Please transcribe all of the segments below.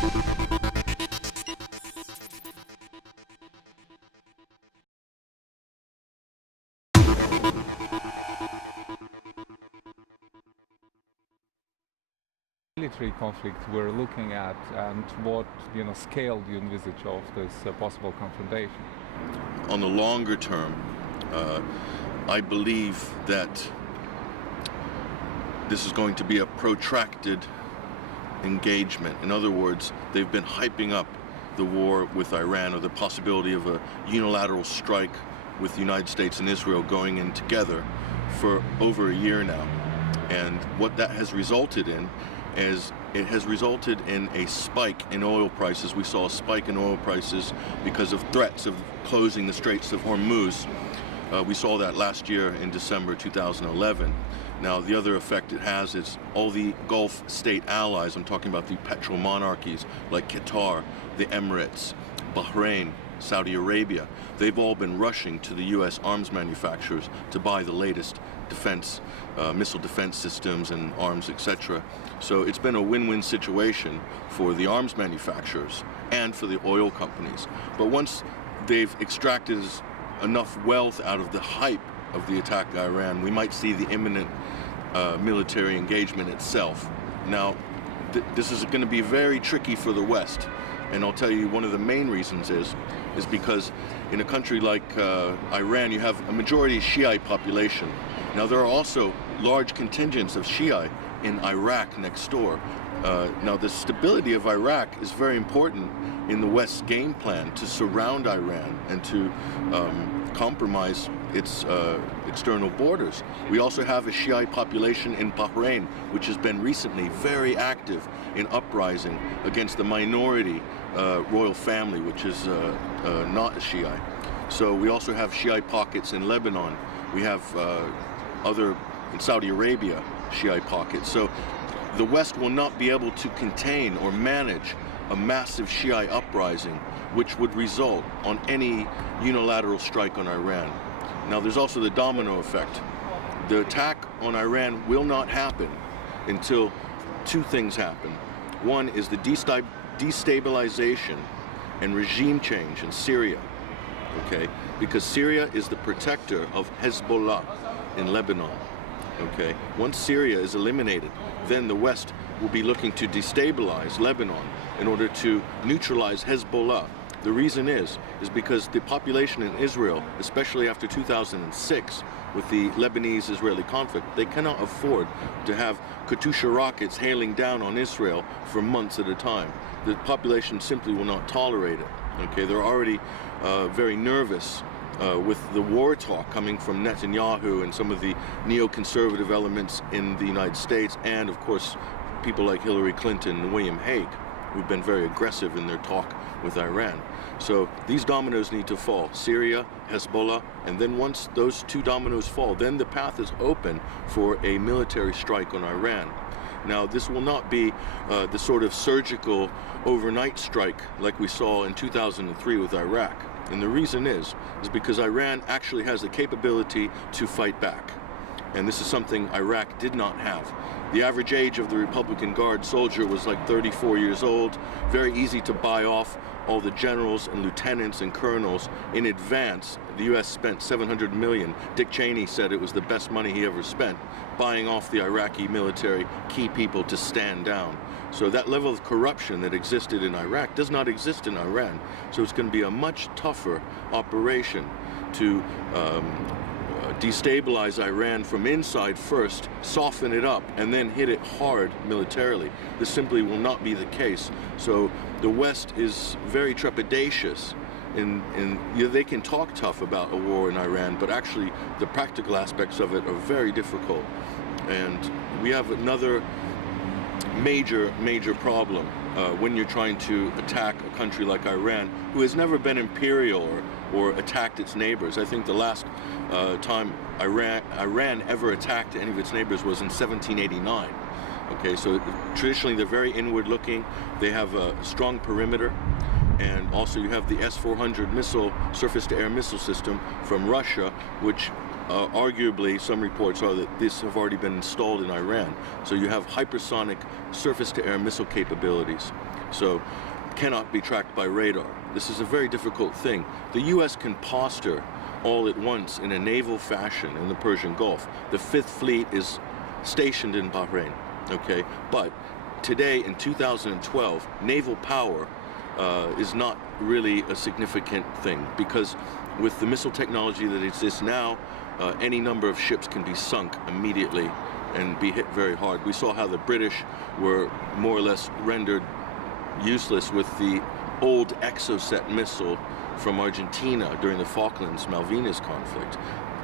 Military conflict we're looking at, and what scale do you envisage of this possible confrontation? On the longer term, I believe that this is going to be a protracted engagement. In other words, they've been hyping up the war with Iran, or the possibility of a unilateral strike with the United States and Israel going in together for over a year now. And what that has resulted in is it has resulted in a spike in oil prices. We saw a spike in oil prices because of threats of closing the Straits of Hormuz. We saw that last year in December 2011. Now, the other effect it has is all the Gulf state allies, I'm talking about the petromonarchies like Qatar, the Emirates, Bahrain, Saudi Arabia, they've all been rushing to the U.S. arms manufacturers to buy the latest defense, missile defense systems and arms, etc. So it's been a win-win situation for the arms manufacturers and for the oil companies. But once they've extracted enough wealth out of the hype of the attack on Iran, we might see the imminent military engagement itself. Now, this is going to be very tricky for the West. And I'll tell you, one of the main reasons is because in a country like Iran, you have a majority Shiite population. Now, there are also large contingents of Shiite in Iraq next door. Now, the stability of Iraq is very important in the West's game plan to surround Iran and to compromise its external borders. We also have a Shiite population in Bahrain, which has been recently very active in uprising against the minority royal family, which is not a Shiite. So we also have Shiite pockets in Lebanon. We have other, in Saudi Arabia, Shiite pockets. So the West will not be able to contain or manage a massive Shiite uprising, which would result on any unilateral strike on Iran. Now, there's also the domino effect. The attack on Iran will not happen until two things happen. One is the destabilization and regime change in Syria, okay? Because Syria is the protector of Hezbollah in Lebanon, okay? Once Syria is eliminated, then the West will be looking to destabilize Lebanon in order to neutralize Hezbollah. The reason is because the population in Israel, especially after 2006, with the Lebanese-Israeli conflict, they cannot afford to have Katyusha rockets hailing down on Israel for months at a time. The population simply will not tolerate it. Okay, they're already very nervous with the war talk coming from Netanyahu and some of the neoconservative elements in the United States, and of course people like Hillary Clinton and William Hague, who've been very aggressive in their talk with Iran. So these dominoes need to fall. Syria, Hezbollah, and then once those two dominoes fall, then the path is open for a military strike on Iran. Now, this will not be the sort of surgical overnight strike like we saw in 2003 with Iraq. And the reason is because Iran actually has the capability to fight back. And this is something Iraq did not have. The average age of the Republican Guard soldier was like 34 years old. Very easy to buy off all the generals and lieutenants and colonels in advance. The U.S. spent $700 million. Dick Cheney said it was the best money he ever spent, buying off the Iraqi military key people to stand down. So that level of corruption that existed in Iraq does not exist in Iran. So it's going to be a much tougher operation to destabilize Iran from inside first, soften it up, and then hit it hard militarily. This simply will not be the case. So the West is very trepidatious. They can talk tough about a war in Iran, but actually the practical aspects of it are very difficult. And we have another major problem when you're trying to attack a country like Iran, who has never been imperial or attacked its neighbors. I think the last time Iran ever attacked any of its neighbors was in 1789. Okay, so traditionally they're very inward-looking. They have a strong perimeter, and also you have the S-400 missile, surface-to-air missile system from Russia, which arguably some reports are that this have already been installed in Iran. So you have hypersonic surface-to-air missile capabilities. so cannot be tracked by radar. This is a very difficult thing. The U.S. can posture all at once in a naval fashion in the Persian Gulf. The Fifth Fleet is stationed in Bahrain, okay? But today, in 2012, naval power is not really a significant thing, because with the missile technology that exists now, any number of ships can be sunk immediately and be hit very hard. We saw how the British were more or less rendered useless with the old Exocet missile from Argentina during the Falklands-Malvinas conflict.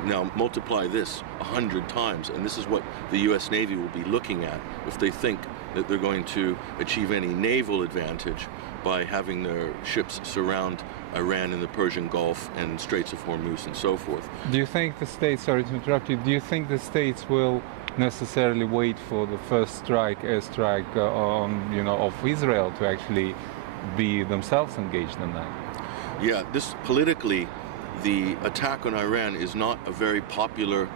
Now multiply this 100 times, and this is what the U.S. Navy will be looking at if they think that they're going to achieve any naval advantage by having their ships surround Iran in the Persian Gulf and Straits of Hormuz and so forth. Do you think the states, sorry to interrupt you, do you think the states will necessarily wait for the first airstrike of Israel to actually be themselves engaged in that? Yeah, this politically, the attack on Iran is not a very popular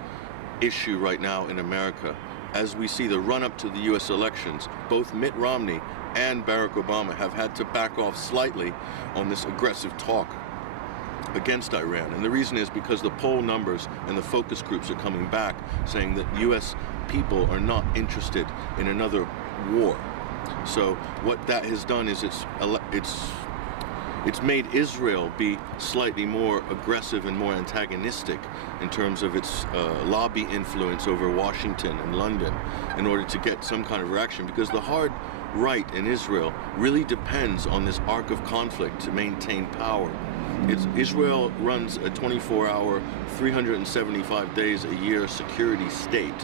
issue right now in America. As we see the run-up to the U.S. elections, both Mitt Romney and Barack Obama have had to back off slightly on this aggressive talk against Iran. And the reason is because the poll numbers and the focus groups are coming back saying that U.S. people are not interested in another war. So what that has done is it's made Israel be slightly more aggressive and more antagonistic in terms of its lobby influence over Washington and London in order to get some kind of reaction, because the hard right in Israel really depends on this arc of conflict to maintain power. Israel runs a 24-hour, 375 days a year security state,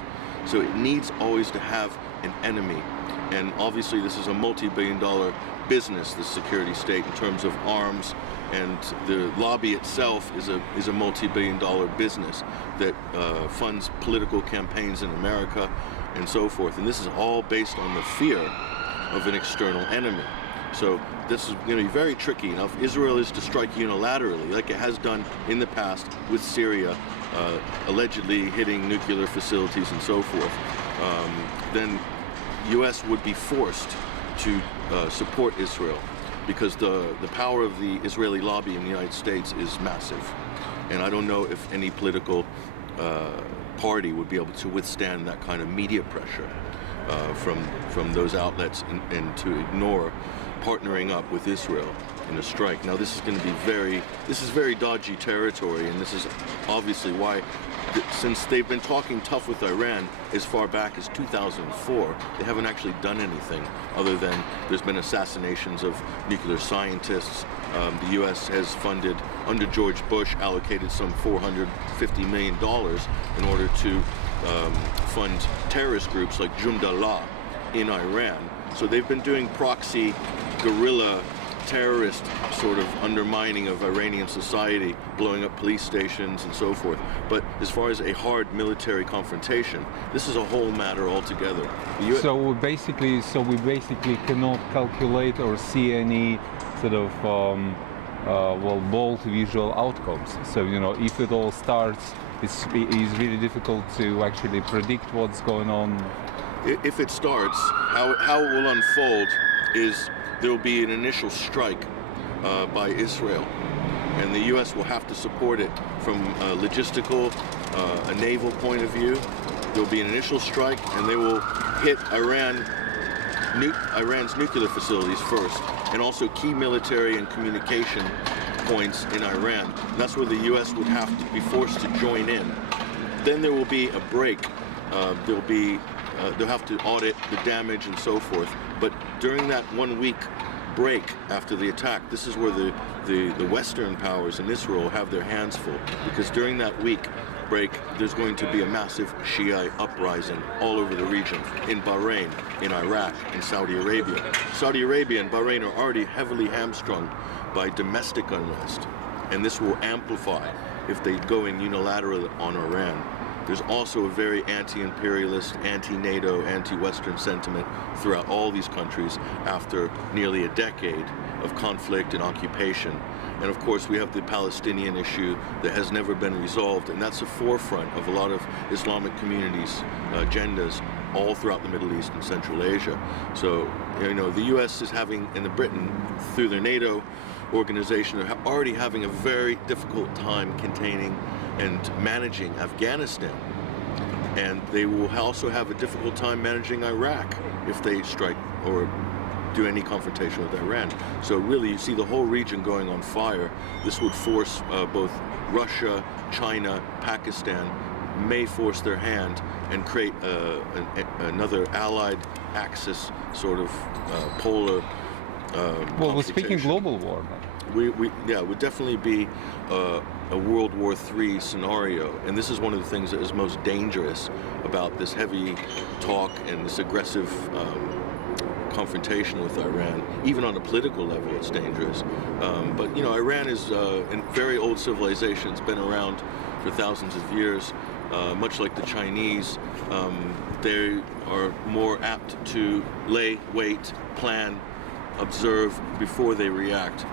so it needs always to have an enemy. And obviously this is a multi-billion-dollar business, the security state, in terms of arms, and the lobby itself is a multi-billion-dollar business that funds political campaigns in America and so forth. And this is all based on the fear of an external enemy. So this is going to be very tricky. Now, if Israel is to strike unilaterally, like it has done in the past with Syria, allegedly hitting nuclear facilities and so forth, then U.S. would be forced to support Israel, because the power of the Israeli lobby in the United States is massive. And I don't know if any political party would be able to withstand that kind of media pressure from those outlets and to ignore partnering up with Israel in a strike. Now this is going to be very dodgy territory, and this is obviously why, since they've been talking tough with Iran as far back as 2004, they haven't actually done anything other than there's been assassinations of nuclear scientists. The U.S. has funded, under George Bush, allocated some $450 million in order to fund terrorist groups like Jundallah in Iran. So they've been doing proxy guerrilla terrorist sort of undermining of Iranian society, blowing up police stations and so forth. But as far as a hard military confrontation, this is a whole matter altogether. So we basically cannot calculate or see any sort of bold visual outcomes. So if it all starts, it's really difficult to actually predict what's going on. If it starts, how it will unfold is there will be an initial strike by Israel, and the U.S. will have to support it from a logistical, a naval point of view. There will be an initial strike, and they will hit Iran's nuclear facilities first, and also key military and communication points in Iran. And that's where the U.S. would have to be forced to join in. Then there will be a break. They'll have to audit the damage and so forth. But during that 1 week break after the attack, this is where the Western powers in Israel have their hands full, because during that week break, there's going to be a massive Shiite uprising all over the region, in Bahrain, in Iraq, in Saudi Arabia. Saudi Arabia and Bahrain are already heavily hamstrung by domestic unrest, and this will amplify if they go in unilaterally on Iran. There's also a very anti-imperialist, anti-NATO, anti-Western sentiment throughout all these countries after nearly a decade of conflict and occupation. And of course, we have the Palestinian issue that has never been resolved, and that's the forefront of a lot of Islamic communities' agendas all throughout the Middle East and Central Asia. So, the U.S. is having, and the Britain, through their NATO organization, are already having a very difficult time containing and managing Afghanistan. And they will also have a difficult time managing Iraq if they strike or do any confrontation with Iran. So really, you see the whole region going on fire. This would force both Russia, China, Pakistan, may force their hand and create another allied axis sort of polar well, we're speaking global war then. It would definitely be a World War III scenario, and this is one of the things that is most dangerous about this heavy talk and this aggressive confrontation with Iran. Even on a political level, it's dangerous. But Iran is a very old civilization. It's been around for thousands of years. Much like the Chinese, they are more apt to lay, wait, plan, observe before they react.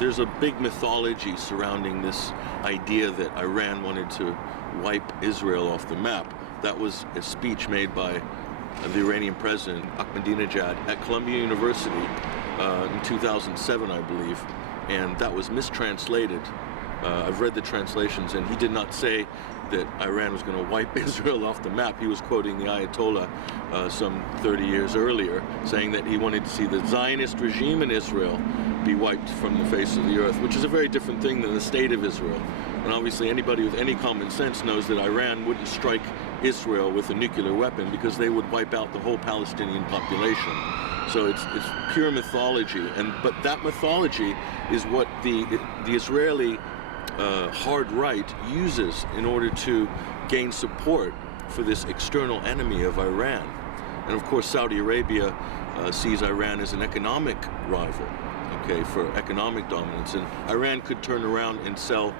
There's a big mythology surrounding this idea that Iran wanted to wipe Israel off the map. That was a speech made by the Iranian president, Ahmadinejad, at Columbia University in 2007, I believe, and that was mistranslated. I've read the translations, and he did not say that Iran was going to wipe Israel off the map. He was quoting the Ayatollah some 30 years earlier, saying that he wanted to see the Zionist regime in Israel be wiped from the face of the earth, which is a very different thing than the state of Israel. And obviously anybody with any common sense knows that Iran wouldn't strike Israel with a nuclear weapon because they would wipe out the whole Palestinian population. So it's pure mythology, but that mythology is what the Israeli hard right uses in order to gain support for this external enemy of Iran. And of course Saudi Arabia sees Iran as an economic rival, for economic dominance, and Iran could turn around and sell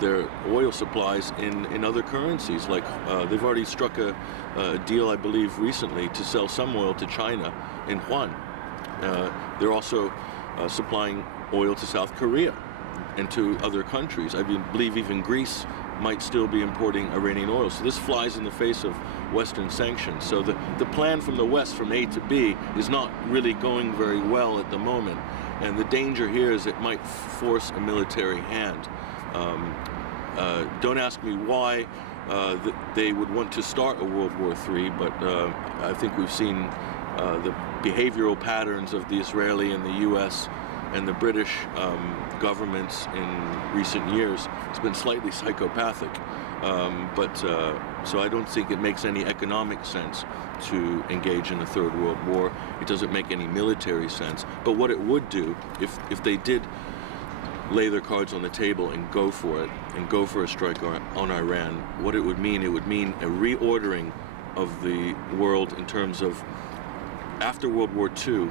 their oil supplies in other currencies. Like they've already struck a deal, I believe, recently to sell some oil to China in yuan. They're also supplying oil to South Korea and to other countries. I believe even Greece might still be importing Iranian oil. So this flies in the face of Western sanctions. So the plan from the West, from A to B, is not really going very well at the moment. And the danger here is it might force a military hand. Don't ask me why they would want to start a World War III, but I think we've seen the behavioral patterns of the Israeli and the US and the British governments in recent years. It's been slightly psychopathic, so I don't think it makes any economic sense to engage in a third world war. It doesn't make any military sense. But what it would do, if they did lay their cards on the table and go for it, and go for a strike on Iran, what it would mean a reordering of the world in terms of, after World War II,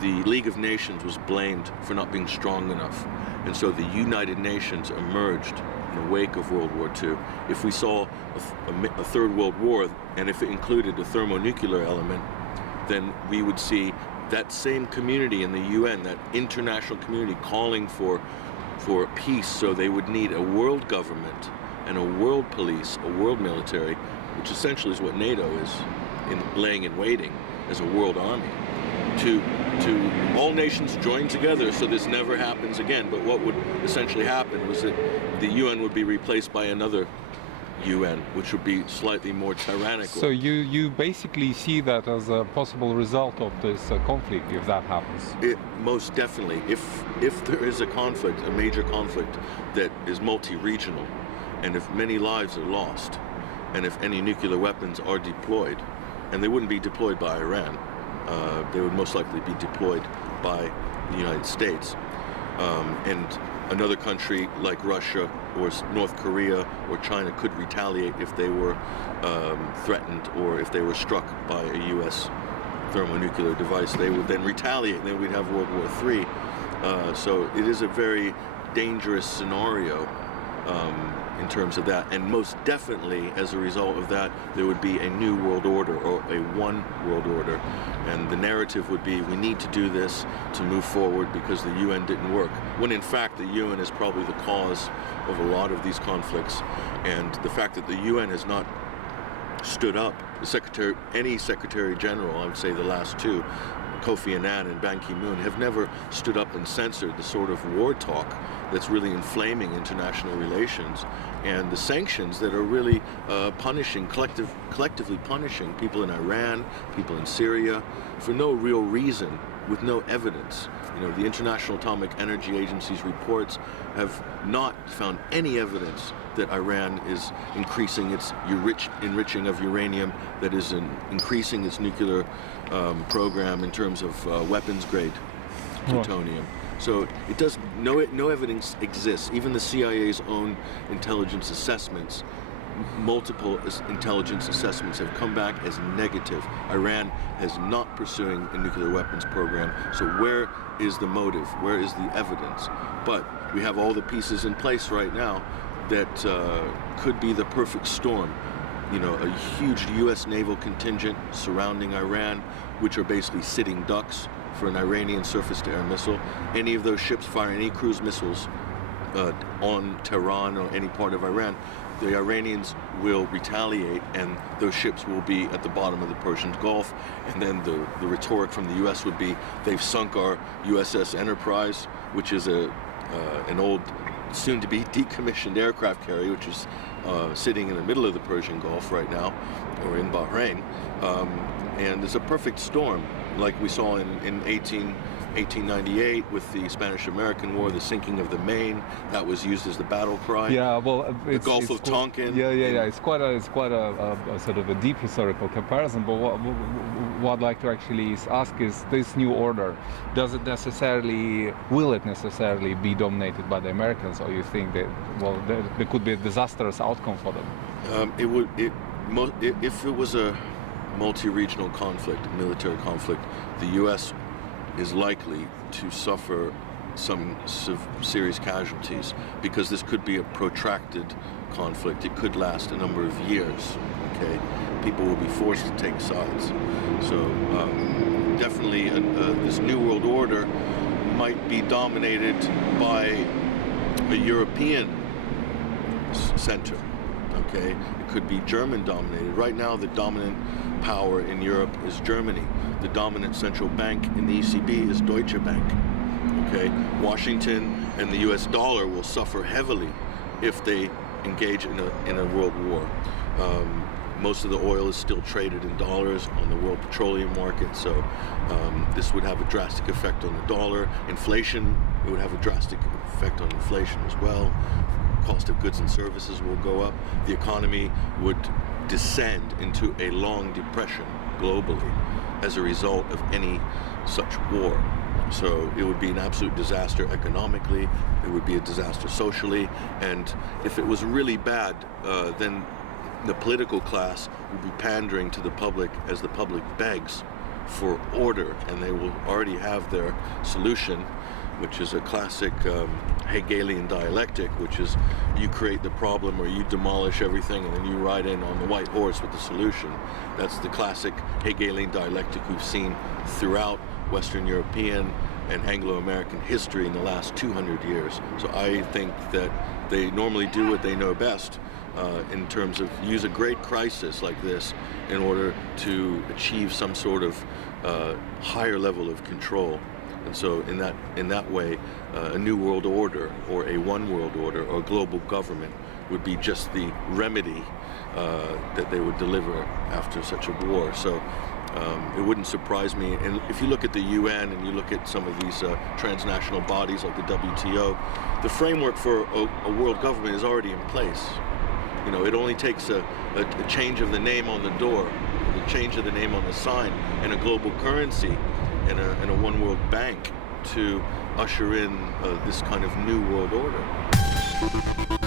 the League of Nations was blamed for not being strong enough. And so the United Nations emerged in the wake of World War II. If we saw a third world war, and if it included a thermonuclear element, then we would see that same community in the UN, that international community, calling for peace. So they would need a world government and a world police, a world military, which essentially is what NATO is, in laying in waiting as a world army, to all nations join together so this never happens again. But what would essentially happen was that the UN would be replaced by another UN, which would be slightly more tyrannical. So you basically see that as a possible result of this conflict, if that happens? It most definitely. If there is a conflict, a major conflict that is multi-regional, and if many lives are lost, and if any nuclear weapons are deployed, and they wouldn't be deployed by Iran, they would most likely be deployed by the United States. And another country like Russia or North Korea or China could retaliate if they were threatened, or if they were struck by a U.S. thermonuclear device. They would then retaliate, and then we'd have World War III. So it is a very dangerous scenario in terms of that. And most definitely, as a result of that, there would be a new world order, or a one world order. And the narrative would be, we need to do this to move forward because the UN didn't work. When in fact, the UN is probably the cause of a lot of these conflicts. And the fact that the UN has not stood up. Any Secretary General, I would say the last two, Kofi Annan and Ban Ki-moon, have never stood up and censored the sort of war talk that's really inflaming international relations, and the sanctions that are really collectively punishing people in Iran, people in Syria, for no real reason, with no evidence. The International Atomic Energy Agency's reports have not found any evidence that Iran is increasing its enriching of uranium, that is increasing its nuclear program in terms of weapons-grade plutonium. So no evidence exists. Even the CIA's own intelligence assessments, multiple intelligence assessments, have come back as negative. Iran is not pursuing a nuclear weapons program. So where is the motive? Where is the evidence? But we have all the pieces in place right now that could be the perfect storm. A huge U.S. naval contingent surrounding Iran, which are basically sitting ducks for an Iranian surface-to-air missile. Any of those ships fire any cruise missiles on Tehran or any part of Iran, the Iranians will retaliate, and those ships will be at the bottom of the Persian Gulf. And then the rhetoric from the U.S. would be, they've sunk our USS Enterprise, which is an old, soon-to-be decommissioned aircraft carrier, which is sitting in the middle of the Persian Gulf right now, or in Bahrain. And it's a perfect storm, like we saw in 1898 with the Spanish-American War, the sinking of the Maine. That was used as the battle cry. Yeah, well, the Gulf of Tonkin. Yeah. It's quite a sort of a deep historical comparison. But what I'd like to actually ask is, this new order, will it necessarily be dominated by the Americans, or you think that there could be a disastrous outcome for them? If it was a multi-regional conflict, military conflict, the U.S. is likely to suffer some serious casualties, because this could be a protracted conflict. It could last a number of years. Okay, people will be forced to take sides. So definitely this new world order might be dominated by a European center. Okay, it could be German dominated. Right now, the dominant power in Europe is Germany. The dominant central bank in the ECB is Deutsche Bank. Okay, Washington and the U.S. dollar will suffer heavily if they engage in a world war. Most of the oil is still traded in dollars on the world petroleum market, so this would have a drastic effect on the dollar. Inflation, it would have a drastic effect on inflation as well. Cost of goods and services will go up. The economy would descend into a long depression globally as a result of any such war. So it would be an absolute disaster economically, it would be a disaster socially, and if it was really bad, then the political class would be pandering to the public as the public begs for order, and they will already have their solution, which is a classic Hegelian dialectic, which is you create the problem or you demolish everything and then you ride in on the white horse with the solution. That's the classic Hegelian dialectic we've seen throughout Western European and Anglo-American history in the last 200 years. So I think that they normally do what they know best in terms of use a great crisis like this in order to achieve some sort of higher level of control. And so in that way, a new world order or a one world order or global government would be just the remedy that they would deliver after such a war. So it wouldn't surprise me. And if you look at the UN and you look at some of these transnational bodies like the WTO, the framework for a world government is already in place. You know, it only takes a change of the name on the door, the change of the name on the sign, and a global currency, and a one world bank to usher in this kind of new world order.